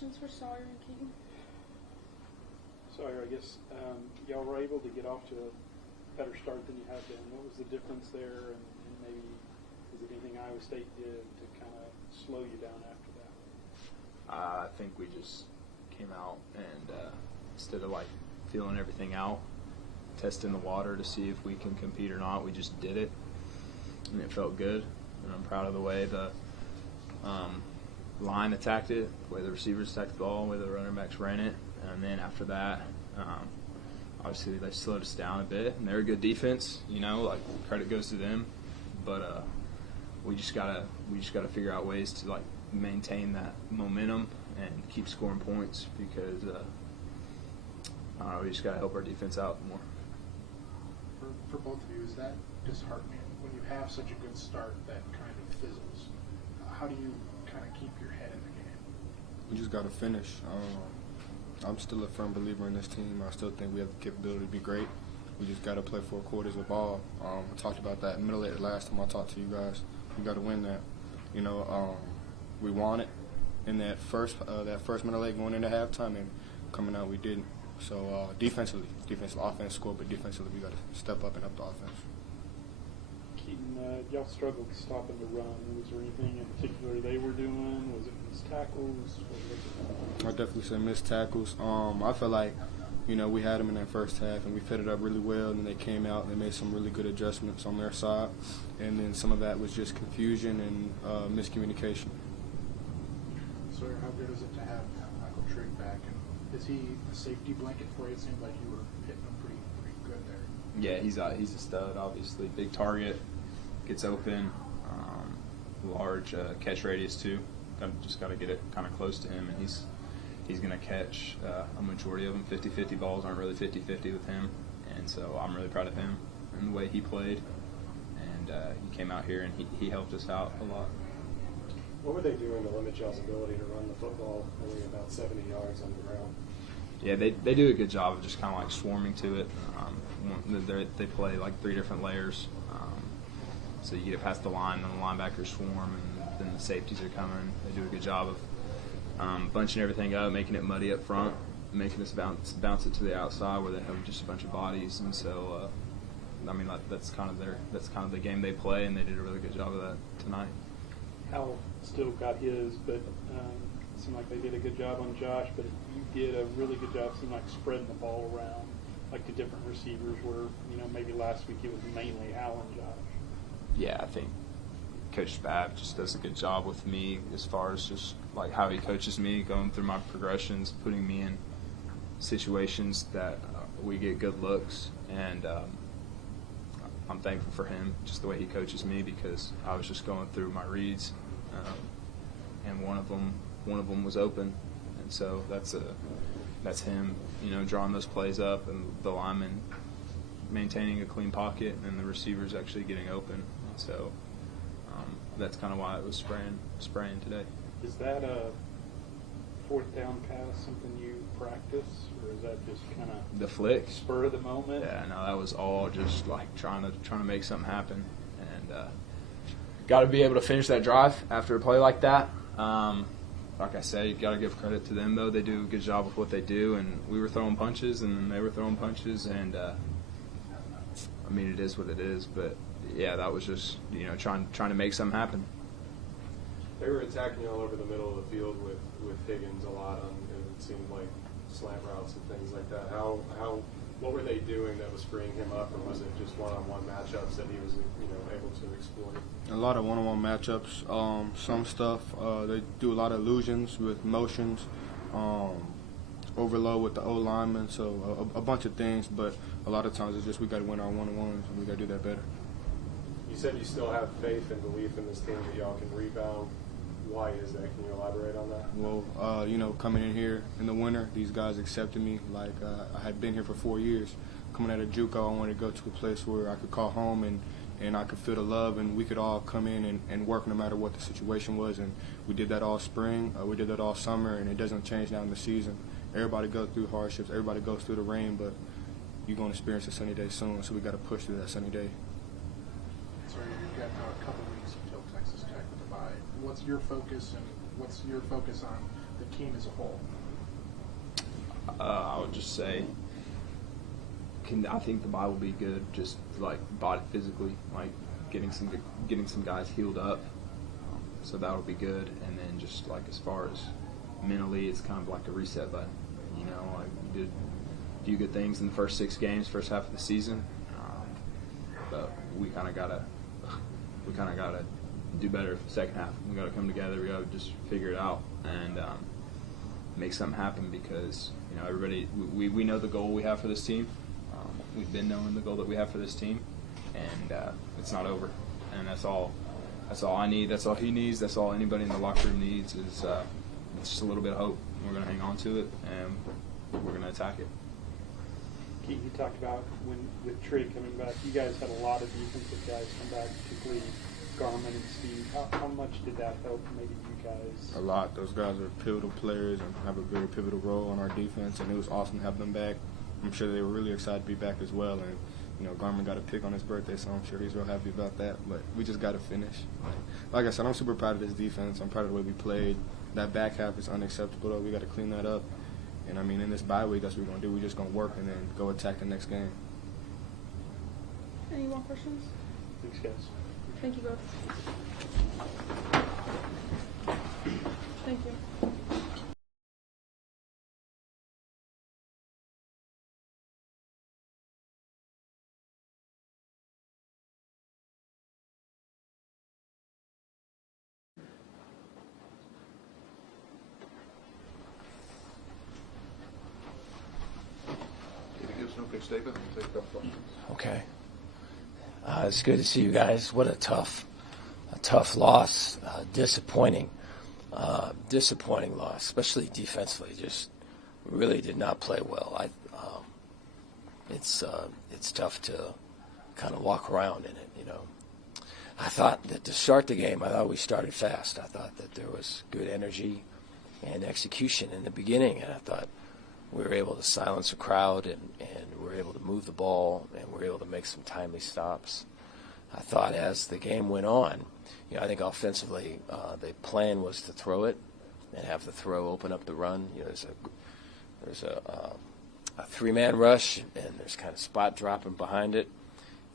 questions for Sawyer and Keaton. Sawyer, I guess y'all were able to get off to a better start than you had been. What was the difference there, and maybe is it anything Iowa State did to kind of slow you down after that? I think we just came out and instead of like feeling everything out, testing the water to see if we can compete or not, we just did it, and it felt good. And I'm proud of the way the line attacked it, the way the receivers attacked the ball, the way the running backs ran it. And then after that, obviously they slowed us down a bit, and they're a good defense. Like credit goes to them, but we just gotta figure out ways to like maintain that momentum and keep scoring points because we just gotta help our defense out more. For both of you, is that disheartening when you have such a good start that kind of fizzles? How do you kind of keep your head in the game? We just got to finish. I'm still a firm believer in this team. I still think we have the capability to be great. We just got to play 4 quarters of ball. I talked about that middle of it last time I talked to you guys. We got to win that. We won it in that first middle eight going into halftime, and coming out we didn't. So defensively, offense scored, but defensively we got to step up and up the offense. Keaton, y'all struggled stopping the run. Was there anything in particular they were doing? Was it missed tackles? I definitely say missed tackles. I feel like, we had them in that first half, and we fit it up really well, and then they came out and they made some really good adjustments on their side. And then some of that was just confusion and miscommunication. Sawyer, how good is it to have Michael Trigg back? And is he a safety blanket for you? It seemed like you were hitting him pretty good there. Yeah, he's a stud, obviously. Big target, gets open, large catch radius too. Just got to get it kind of close to him, and he's going to catch a majority of them. 50-50 balls aren't really 50-50 with him, and so I'm really proud of him and the way he played. And he came out here and he helped us out a lot. What were they doing to limit y'all's ability to run the football only about 70 yards on the ground? Yeah, they do a good job of just kind of like swarming to it. They play like 3 different layers. So you get it past the line, then the linebackers swarm, and then the safeties are coming. They do a good job of bunching everything up, making it muddy up front, making us bounce it to the outside where they have just a bunch of bodies. And so, that's kind of the game they play, and they did a really good job of that tonight. Hal still got his, but it seemed like they did a good job on Josh. But you did a really good job, seemed like spreading the ball around, like the different receivers were. Maybe last week it was mainly Hal and Josh. Yeah, I think Coach Babb just does a good job with me as far as just like how he coaches me, going through my progressions, putting me in situations that we get good looks, and I'm thankful for him, just the way he coaches me, because I was just going through my reads, and one of them was open, and so that's him, drawing those plays up, and the lineman maintaining a clean pocket, and the receivers actually getting open. So that's kind of why it was spraying today. Is that a 4th down pass something you practice, or is that just kind of the flick, spur of the moment? Yeah, no, that was all just like trying to make something happen, and got to be able to finish that drive after a play like that. Like I said, you've got to give credit to them, though. They do a good job with what they do, and we were throwing punches, and they were throwing punches, and it is what it is, but yeah, that was just trying to make something happen. They were attacking you all over the middle of the field with Higgins a lot on, it seemed like slant routes and things like that. What were they doing that was freeing him up, or was it just one-on-one matchups that he was able to exploit? A lot of one-on-one matchups. Some stuff they do a lot of illusions with motions, overload with the O lineman, so a bunch of things. But a lot of times it's just we got to win our one-on-ones, and we got to do that better. You said you still have faith and belief in this team that y'all can rebound. Why is that? Can you elaborate on that? Well, coming in here in the winter, these guys accepted me like I had been here for 4 years. Coming out of JUCO, I wanted to go to a place where I could call home and I could feel the love, and we could all come in and work no matter what the situation was. And we did that all spring. We did that all summer, and it doesn't change now in the season. Everybody goes through hardships. Everybody goes through the rain, but you're going to experience a sunny day soon, so we got to push through that sunny day. So you've got now a couple weeks until Texas Tech with the bye. What's your focus, and what's your focus on the team as a whole? I would just say, I think the bye will be good. Just like body physically, like getting some guys healed up. So that will be good. And then just like as far as mentally, it's kind of like a reset button. You know, like we did a few good things in the first 6 games, first half of the season, but we kind of gotta do better for the second half. We gotta come together. We gotta just figure it out and make something happen because everybody we know the goal we have for this team. We've been knowing the goal that we have for this team, and it's not over. And that's all I need. That's all he needs. That's all anybody in the locker room needs is just a little bit of hope. We're going to hang on to it, and we're going to attack it. Keith, you talked about with Trey coming back, you guys had a lot of defensive guys come back, particularly Garmin and Steve. How much did that help maybe you guys? A lot. Those guys are pivotal players and have a very pivotal role on our defense, and it was awesome to have them back. I'm sure they were really excited to be back as well, and Garmin got a pick on his birthday, so I'm sure he's real happy about that. But we just got to finish. Like I said, I'm super proud of this defense. I'm proud of the way we played. That back half is unacceptable, though. We got to clean that up. And, in this bye week, that's what we're going to do. We're just going to work and then go attack the next game. Any more questions? Thanks, guys. Thank you both. Thank you. Opening statement. We'll take a couple questions. Okay. It's good to see you guys. What a tough loss. Disappointing loss, especially defensively. Just really did not play well. It's tough to kind of walk around in it. I thought that to start the game, I thought we started fast. I thought that there was good energy and execution in the beginning, and I thought we were able to silence the crowd and we were able to move the ball and we were able to make some timely stops. I thought as the game went on, I think offensively the plan was to throw it and have the throw open up the run. There's a 3-man rush and there's kind of spot dropping behind it.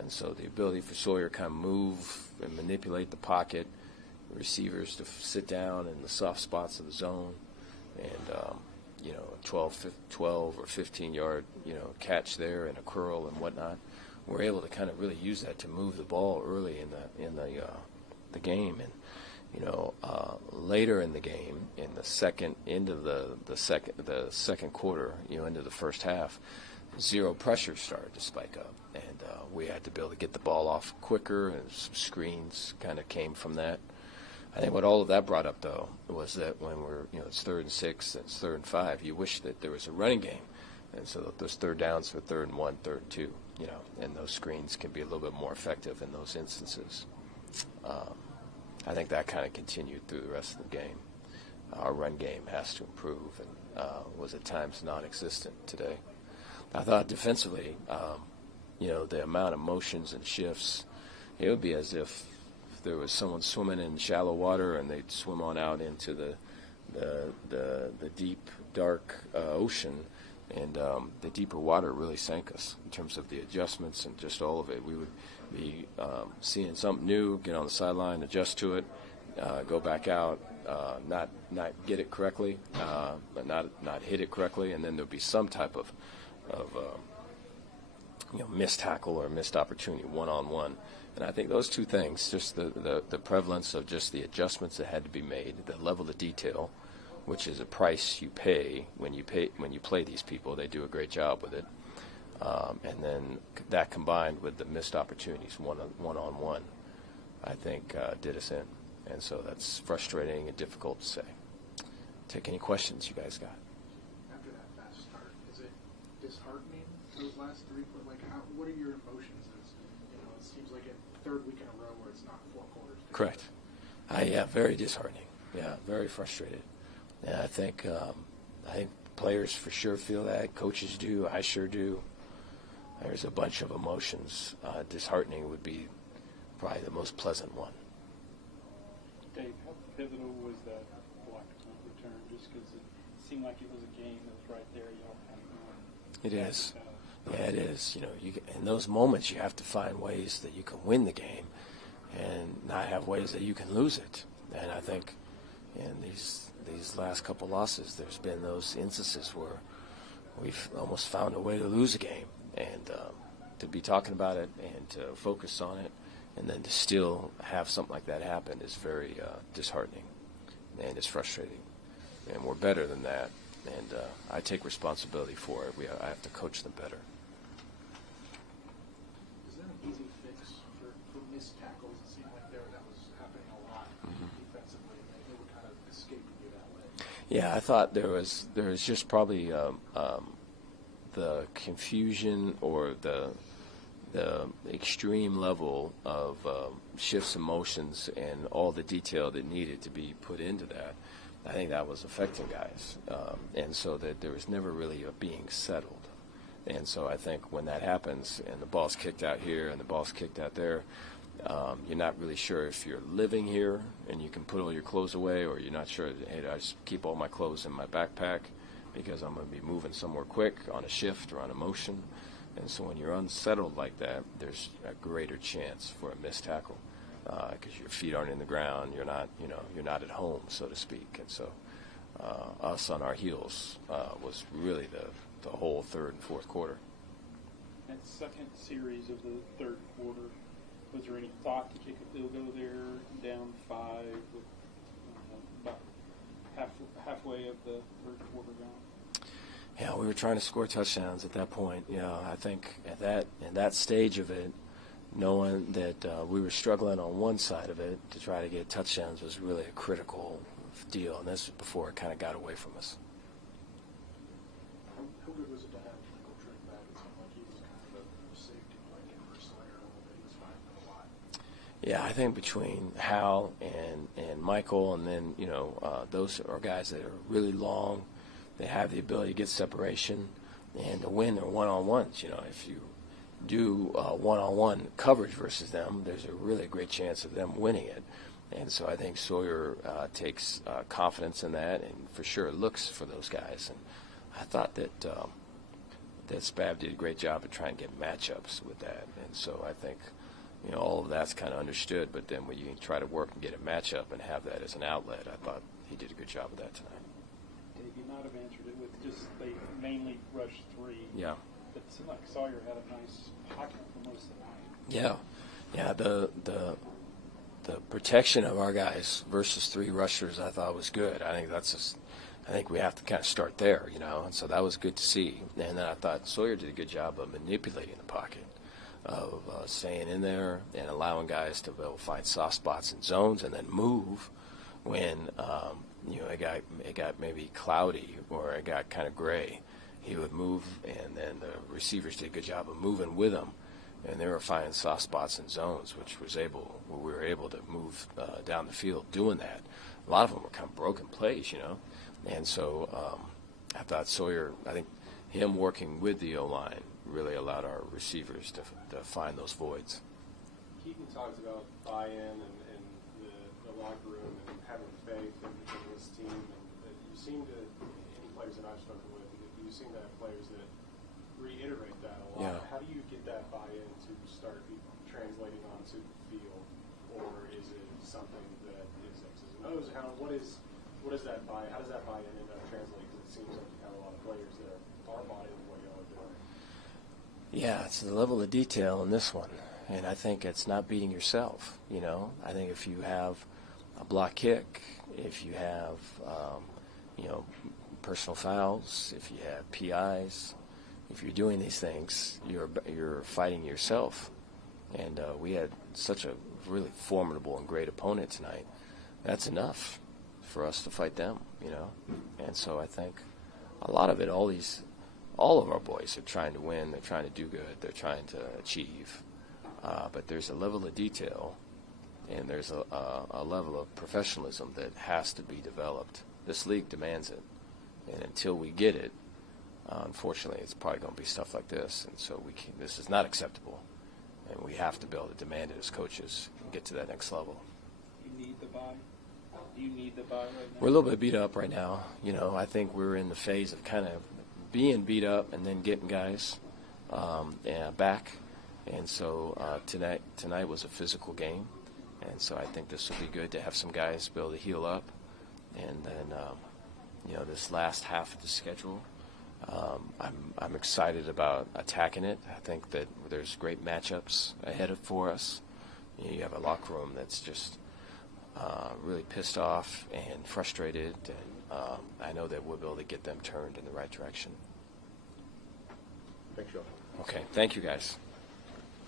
And so the ability for Sawyer to kind of move and manipulate the pocket, receivers to sit down in the soft spots of the zone, and 12 or 15-yard, catch there and a curl and whatnot. We're able to kind of really use that to move the ball early in the game. And later in the game, in the second into the second quarter, into the first half, zero pressure started to spike up, and we had to be able to get the ball off quicker, and some screens kind of came from that. I think what all of that brought up, though, was that when it's 3rd and 6, it's 3rd and 5, you wish that there was a running game. And so that those third downs for 3rd and 1, 3rd and 2, and those screens can be a little bit more effective in those instances. I think that kind of continued through the rest of the game. Our run game has to improve and was at times non-existent today. I thought defensively, the amount of motions and shifts, it would be as if there was someone swimming in shallow water and they'd swim on out into the deep, dark ocean, and the deeper water really sank us in terms of the adjustments and just all of it. We would be seeing something new, get on the sideline, adjust to it, go back out, not get it correctly, but not hit it correctly, and then there'd be some type of missed tackle or missed opportunity one-on-one. And I think those two things, just the prevalence of just the adjustments that had to be made, the level of detail, which is a price you pay when you play these people. They do a great job with it. And then that combined with the missed opportunities one-on-one, I think did us in. And so that's frustrating and difficult to say. Take any questions you guys got. After that fast start, is it disheartening, those last 3 quarters? What are your emotions as, it seems like a 3rd week in a row where it's not 4 quarters. Correct. Yeah, very disheartening. Yeah, very frustrated. And I think players for sure feel that. Coaches do. I sure do. There's a bunch of emotions. Disheartening would be probably the most pleasant one. Dave, how pivotal was that blocked punt return? just because it seemed like it was a game that was right there. Y'all kind of It is. Yeah, it is. You know, in those moments, you have to find ways that you can win the game, and not have ways that you can lose it. And I think in these last couple losses, there's been those instances where we've almost found a way to lose a game, and to be talking about it and to focus on it, and then to still have something like that happen is very disheartening, and it's frustrating. And we're better than that, and I take responsibility for it. I have to coach them better. Is there an easy fix for missed tackles? It seemed like that was happening a lot defensively, and they were kind of escaping you that way. Yeah, I thought there was just probably the confusion or the extreme level of shifts in motions and all the detail that needed to be put into that. I think that was affecting guys, and so that there was never really a being settled. And so I think when that happens and the ball's kicked out here and the ball's kicked out there, you're not really sure if you're living here and you can put all your clothes away, or you're not sure, hey, I just keep all my clothes in my backpack because I'm going to be moving somewhere quick on a shift or on a motion. And so when you're unsettled like that, there's a greater chance for a missed tackle because your feet aren't in the ground. You're not at home, so to speak. And so us on our heels was really the whole third and fourth quarter. That second series of the third quarter, was there any thought to kick a field goal there, down 5 with about halfway of the third quarter gone? Yeah, we were trying to score touchdowns at that point. I think in that stage of it, knowing that we were struggling on one side of it to try to get touchdowns was really a critical deal, and this was before it kind of got away from us. How good was it to have Michael Trick back? It seemed like he was kind of a safety blanket for Slayer, that he was finding a lot. Yeah, I think between Hal and Michael, and then those are guys that are really long. They have the ability to get separation and to win their one-on-ones. If you do one-on-one coverage versus them, there's a really great chance of them winning it. And so I think Sawyer takes confidence in that, and for sure looks for those guys. And I thought that Spav did a great job of trying to get matchups with that. And so I think all of that's kind of understood. But then when you try to work and get a matchup and have that as an outlet, I thought he did a good job of that tonight. Dave, you might have answered it with just they mainly rushed 3. Yeah. But it seemed like Sawyer had a nice pocket for most of the night. Yeah. The protection of our guys versus 3 rushers, I thought was good. I think we have to kind of start there, and so that was good to see. And then I thought Sawyer did a good job of manipulating the pocket, of staying in there and allowing guys to be able to find soft spots and zones and then move when it got maybe cloudy or it got kind of gray. He would move, and then the receivers did a good job of moving with him, and they were finding soft spots and zones, where we were able to move down the field doing that. A lot of them were kind of broken plays, and so I thought Sawyer, I think him working with the O-line really allowed our receivers to find those voids. Keaton talked about buy-in and the locker room and having faith in his team. And you seem to, any players that I've spoken with, you seem to have players that reiterate that a lot. Yeah. How do you get that buy-in to start translating onto the field, or is it something that is X's and O's? What is that buy? How does that buy-in end up translating? Because it seems like you have a lot of players that are bought into what y'all are doing. Yeah, it's the level of detail in this one. And I think it's not beating yourself, I think if you have a block kick, if you have, personal fouls, if you have PIs, if you're doing these things, you're fighting yourself. And we had such a really formidable and great opponent tonight. That's enough for us to fight them, And so I think a lot of it, all of our boys are trying to win. They're trying to do good. They're trying to achieve. But there's a level of detail, and there's a level of professionalism that has to be developed. This league demands it. And until we get it, unfortunately, it's probably going to be stuff like this. And so this is not acceptable. And we have to be able to demand it as coaches and get to that next level. You need the bye? Do you need the bye right now? We're a little bit beat up right now. I think we're in the phase of kind of being beat up and then getting guys back. And so tonight was a physical game. And so I think this will be good to have some guys be able to heal up. And then, this last half of the schedule, I'm excited about attacking it. I think that there's great matchups ahead for us. You have a locker room that's just really pissed off and frustrated, and I know that we'll be able to get them turned in the right direction. Thanks, Joe. Okay, thank you guys.